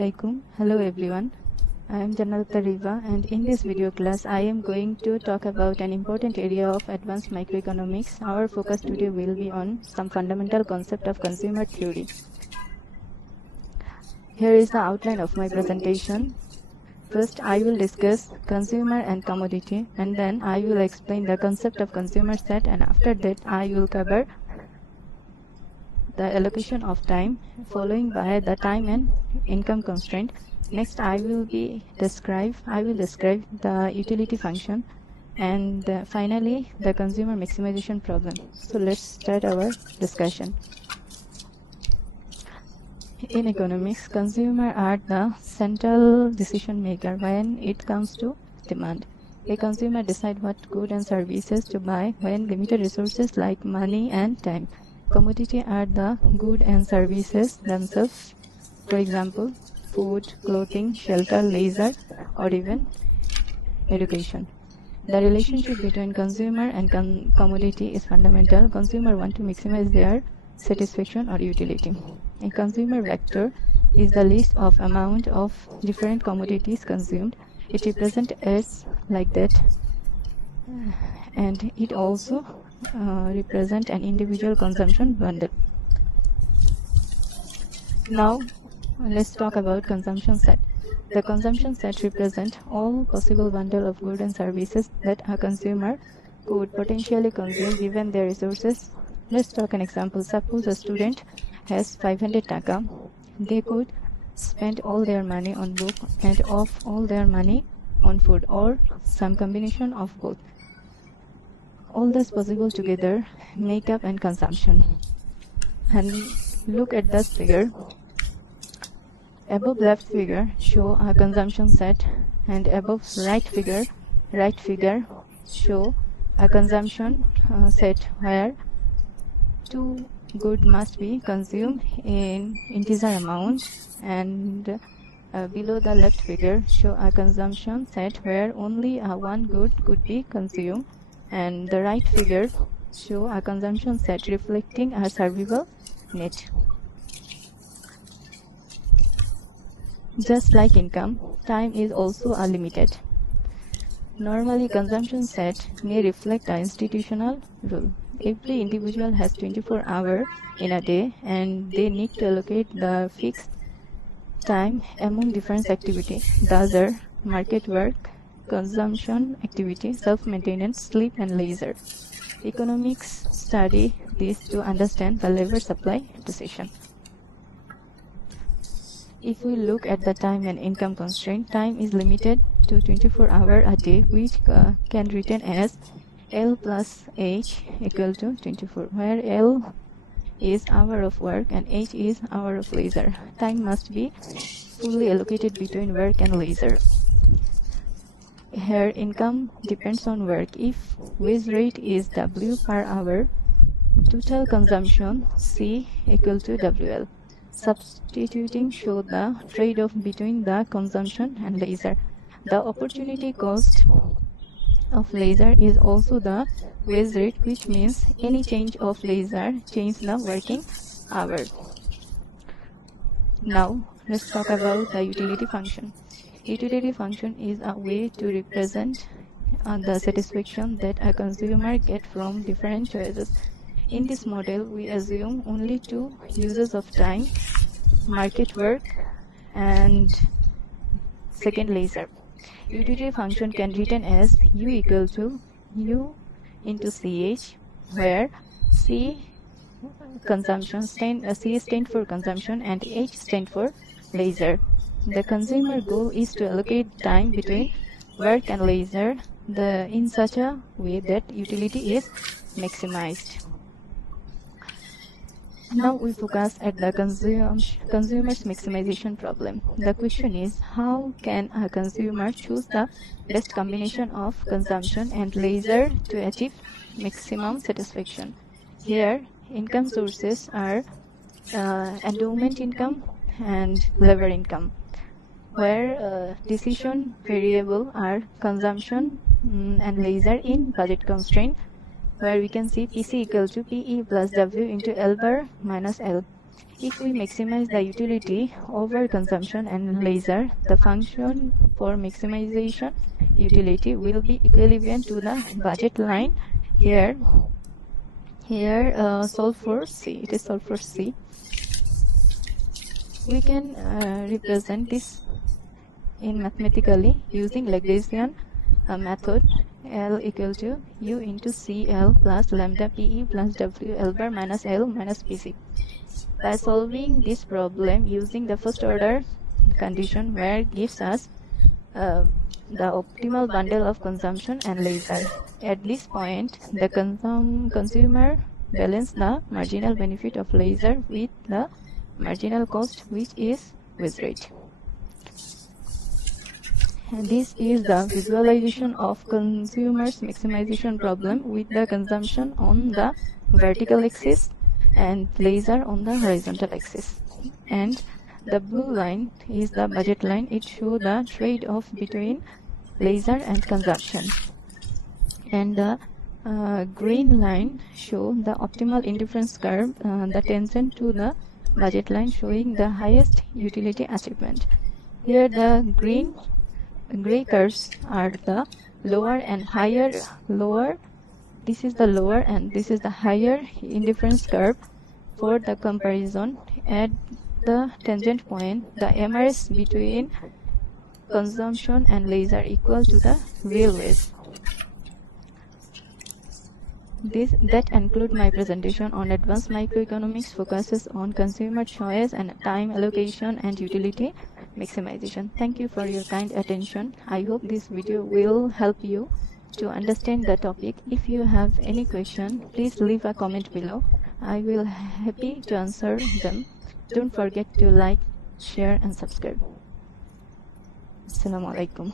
Assalamualaikum. Hello everyone. I am Janata Riva, and in this video class I am going to talk about an important area of advanced microeconomics. Our focus today will be on some fundamental concept of consumer theory. Here is the outline of my presentation. First, I will discuss consumer and commodity, and then I will explain the concept of consumer set, and after that I will cover the allocation of time, following by the time and income constraint. Next, I will describe the utility function, and finally the consumer maximization problem. So let's start our discussion. In economics, consumers are the central decision maker when it comes to demand. A consumer decides what goods and services to buy when limited resources like money and time. Commodities are the goods and services themselves, for example, food, clothing, shelter, leisure, or even education. The relationship between consumer and commodity is fundamental. Consumers want to maximize their satisfaction or utility. A consumer vector is the list of amount of different commodities consumed. It represents as like that, and it also represent an individual consumption bundle. Now let's talk about consumption set. The consumption set represents all possible bundle of goods and services that a consumer could potentially consume given their resources. Let's talk an example. Suppose a student has 500 taka. They could spend all their money on book and off all their money on food, or some combination of both. All this possible together make up and consumption. And look at this figure. Above left figure show a consumption set, and above right figure show a consumption set where two goods must be consumed in integer amount, and below the left figure show a consumption set where only one good could be consumed, and the right figure show a consumption set reflecting a survival need. Just like income, time is also limited. Normally, consumption set may reflect an institutional rule. Every individual has 24 hours in a day, and they need to allocate the fixed time among different activities. Those are market work, consumption activity, self-maintenance, sleep, and leisure. Economics study this to understand the labor supply decision. If we look at the time and income constraint, time is limited to 24 hours a day, which can written as L plus H equal to 24, where L is hour of work and H is hour of leisure. Time must be fully allocated between work and leisure. Here, income depends on work. If wage rate is W per hour, total consumption C equal to WL. Substituting show the trade-off between the consumption and leisure. The opportunity cost of leisure is also the wage rate, which means any change of leisure change the working hour. Now let's talk about the utility function. Utility function is a way to represent the satisfaction that a consumer gets from different choices. In this model, we assume only two uses of time: market work and second leisure. Utility function can be written as U equal to U into CH, where C stands for consumption and H stands for leisure. The consumer goal is to allocate time between work and leisure in such a way that utility is maximized. Now we focus at the consumer's maximization problem. The question is, how can a consumer choose the best combination of consumption and leisure to achieve maximum satisfaction? Here, income sources are endowment income and labor income, where decision variable are consumption and leisure in budget constraint, where we can see PC equal to PE plus W into L bar minus L. If we maximize the utility over consumption and leisure, the function for maximization utility will be equivalent to the budget line here. Solve for C. It is solved for C. We can represent this in mathematically using Lagrangian method. L equal to U into CL plus lambda PE plus WL bar minus L minus PC. By solving this problem using the first order condition where it gives us the optimal bundle of consumption and leisure. At this point, the consumer balance the marginal benefit of leisure with the marginal cost, which is wage rate. And this is the visualization of consumer's maximization problem with the consumption on the vertical axis and leisure on the horizontal axis. And the blue line is the budget line. It shows the trade-off between leisure and consumption. And the green line shows the optimal indifference curve, the tangent to the budget line, showing the highest utility achievement. Here the gray curves are the lower and higher. This is the lower and this is the higher indifference curve for the comparison. At the tangent point, the MRS between consumption and leisure equal to the real wage. That concludes my presentation on advanced microeconomics, focuses on consumer choice and time allocation and utility maximization. Thank you for your kind attention. I hope this video will help you to understand the topic. If you have any question, please leave a comment below. I will be happy to answer them. Don't forget to like, share and subscribe. Assalamu alaikum.